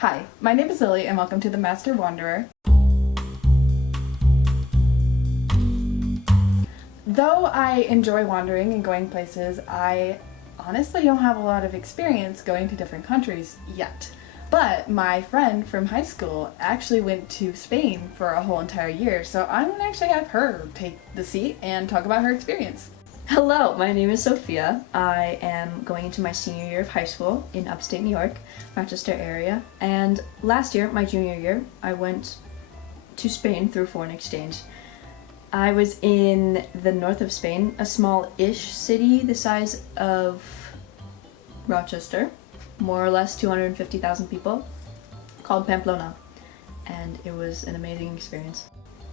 Hi, my name is Lily and welcome to the Master Wanderer. Though I enjoy wandering and going places, I honestly don't have a lot of experience going to different countries yet. But my friend from high school actually went to Spain for a whole entire year, so I'm gonna actually have her take the seat and talk about her experience. Hello, my name is Sophia. I am going into my senior year of high school in upstate New York, Rochester area. And last year, my junior year, I went to Spain through foreign exchange. I was in the north of Spain, a small-ish city the size of Rochester, more or less 250,000 people, called Pamplona. And it was an amazing experience.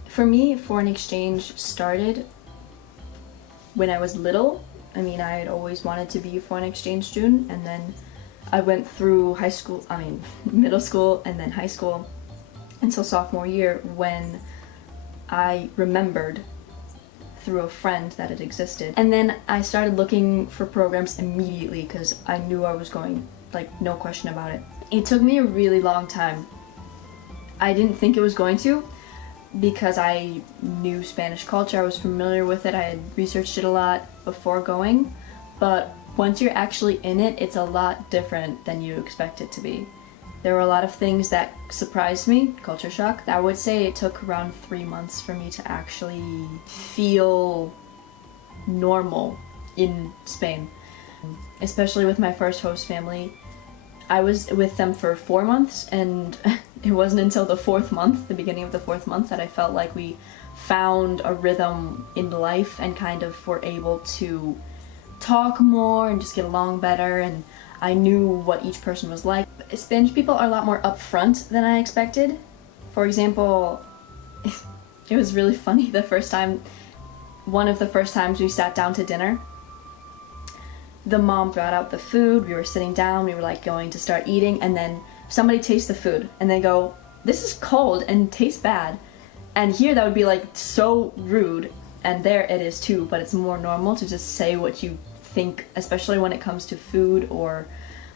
For me, foreign exchange started when I was little. I mean, I had always wanted to be a foreign exchange student, and then I went through middle school and then high school until sophomore year when I remembered through a friend that it existed. And then I started looking for programs immediately because I knew I was going, like, no question about it. It took me a really long time. I didn't think it was going to, because I knew Spanish culture, I was familiar with it, I had researched it a lot before going, but once you're actually in it, it's a lot different than you expect it to be. There were a lot of things that surprised me, culture shock. I would say it took around 3 months for me to actually feel normal in Spain. Especially with my first host family. I was with them for 4 months, and it wasn't until the 4th month, the beginning of the 4th month, that I felt like we found a rhythm in life and kind of were able to talk more and just get along better, and I knew what each person was like. Spanish people are a lot more upfront than I expected. For example, it was really funny one of the first times we sat down to dinner. The mom brought out the food, we were sitting down, we were like going to start eating, and then somebody tastes the food and they go, "This is cold and tastes bad." And here that would be like so rude, and there it is too, but it's more normal to just say what you think, especially when it comes to food or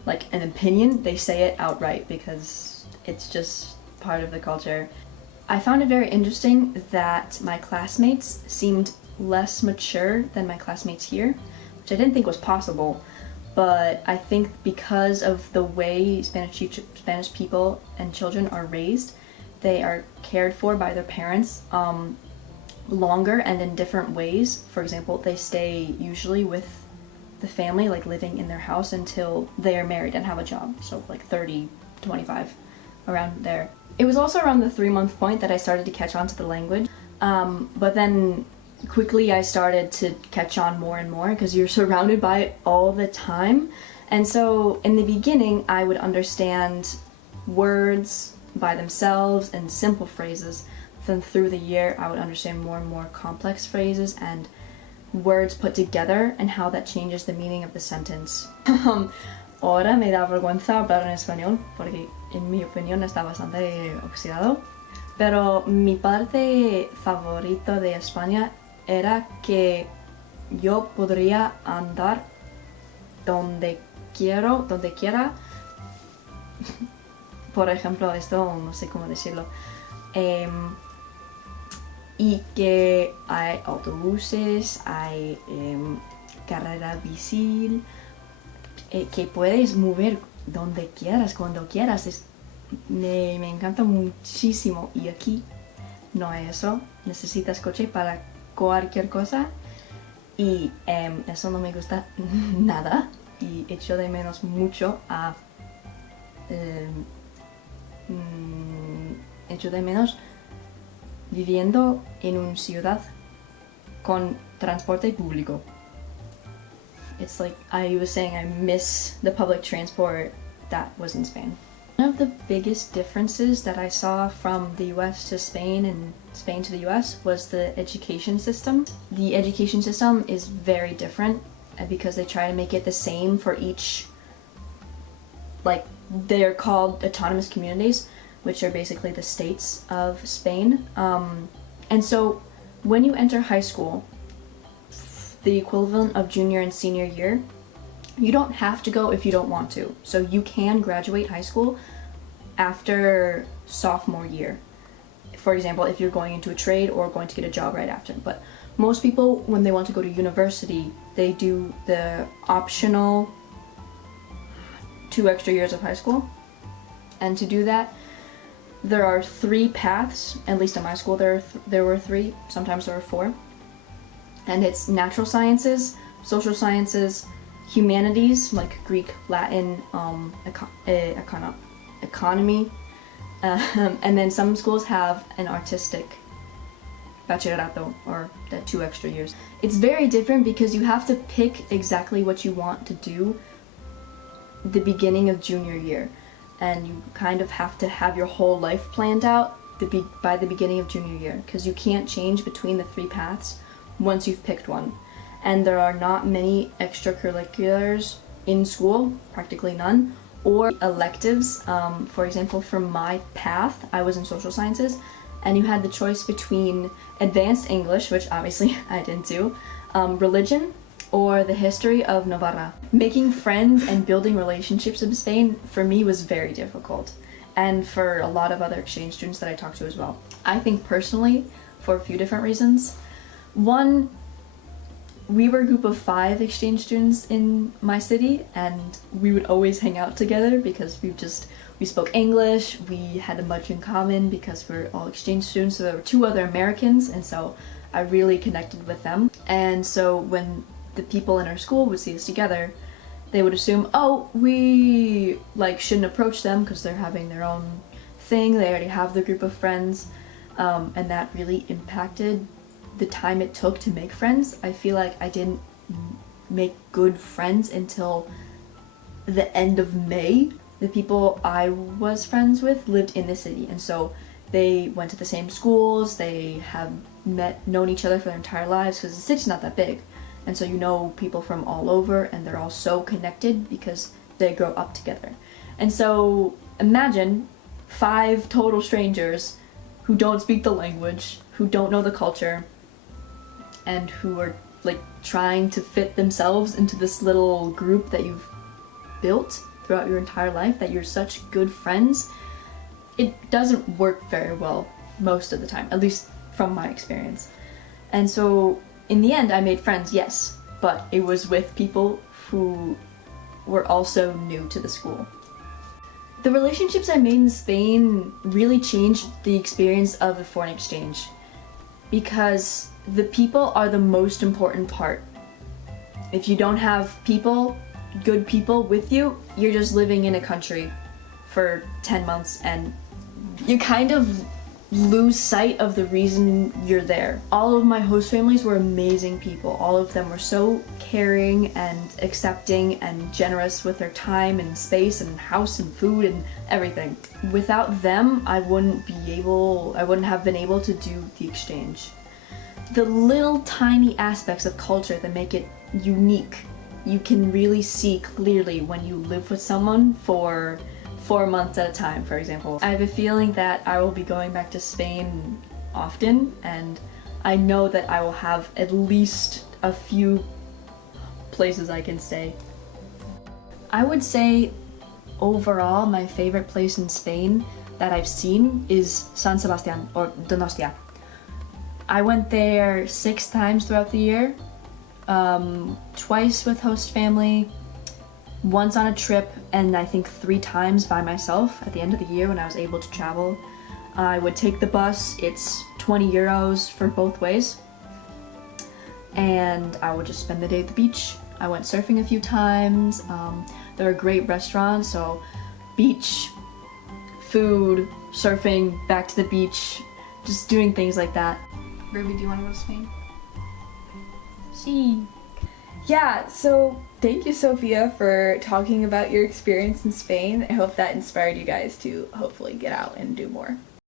like an opinion. They say it outright because it's just part of the culture. I found it very interesting that my classmates seemed less mature than my classmates here, which I didn't think was possible, but I think because of the way Spanish people and children are raised, they are cared for by their parents longer and in different ways. For example, they stay usually with the family, like living in their house until they are married and have a job, so like 30, 25, around there. It was also around the 3-month point that I started to catch on to the language, but then quickly I started to catch on more and more because you're surrounded by it all the time. And so in the beginning I would understand words by themselves and simple phrases. Then through the year I would understand more and more complex phrases and words put together and how that changes the meaning of the sentence. Ahora me da vergüenza hablar en español porque en mi opinión está bastante oxidado. Pero mi parte favorita de España era que yo podría andar donde quiera. Por ejemplo, esto no sé cómo decirlo. Y que hay autobuses, hay carrera bici, que puedes mover donde quieras, cuando quieras. Me encanta muchísimo, y aquí no hay eso. Necesitas coche para cualquier cosa, y eso no me gusta nada, y echo de menos mucho echo de menos viviendo en una ciudad con transporte público. It's like I was saying, I miss the public transport that was in Spain. One of the biggest differences that I saw from the US to Spain and Spain to the US was the education system. The education system is very different because they try to make it the same for each, like, they're called autonomous communities, which are basically the states of Spain. And so when you enter high school, the equivalent of junior and senior year, you don't have to go if you don't want to. So you can graduate high school after sophomore year. For example, if you're going into a trade or going to get a job right after. But most people, when they want to go to university, they do the optional 2 extra years of high school. And to do that, there are 3 paths. At least in my school there were 3, sometimes there were 4. And it's natural sciences, social sciences, humanities like Greek, Latin, economy, and then some schools have an artistic bachillerato, or the 2 extra years. It's very different because you have to pick exactly what you want to do the beginning of junior year, and you kind of have to have your whole life planned out by the beginning of junior year, because you can't change between the 3 paths once you've picked one. And there are not many extracurriculars in school, practically none, or electives. For example, from my path, I was in social sciences, and you had the choice between advanced English, which obviously I didn't do, religion, or the history of Navarra. Making friends and building relationships in Spain, for me, was very difficult, and for a lot of other exchange students that I talked to as well. I think personally, for a few different reasons. One, we were a group of 5 exchange students in my city, and we would always hang out together because we spoke English, we had much in common because we're all exchange students, so there were 2 other Americans, and so I really connected with them. And so when the people in our school would see us together, they would assume, oh, we shouldn't approach them because they're having their own thing, they already have their group of friends, and that really impacted the time it took to make friends. I feel like I didn't make good friends until the end of May. The people I was friends with lived in the city, and so they went to the same schools, they have known each other for their entire lives, because the city's not that big, and so you know people from all over, and they're all so connected because they grow up together. And so imagine 5 total strangers who don't speak the language, who don't know the culture, and who are trying to fit themselves into this little group that you've built throughout your entire life, that you're such good friends. It doesn't work very well most of the time, at least from my experience. And so in the end I made friends, yes, but it was with people who were also new to the school. The relationships I made in Spain really changed the experience of the foreign exchange, because the people are the most important part. If you don't have people, good people with you, you're just living in a country for 10 months and you kind of lose sight of the reason you're there. All of my host families were amazing people. All of them were so caring and accepting and generous with their time and space and house and food and everything. Without them, I wouldn't have been able to do the exchange. The little tiny aspects of culture that make it unique, you can really see clearly when you live with someone for 4 months at a time, for example. I have a feeling that I will be going back to Spain often, and I know that I will have at least a few places I can stay. I would say overall my favorite place in Spain that I've seen is San Sebastián, or Donostia. I went there 6 times throughout the year, twice with host family, once on a trip, and I think 3 times by myself at the end of the year when I was able to travel. I would take the bus, it's 20 euros for both ways, and I would just spend the day at the beach. I went surfing a few times, there are great restaurants, so beach, food, surfing, back to the beach, just doing things like that. Ruby, do you want to go to Spain? See. Yeah, so thank you, Sophia, for talking about your experience in Spain. I hope that inspired you guys to hopefully get out and do more.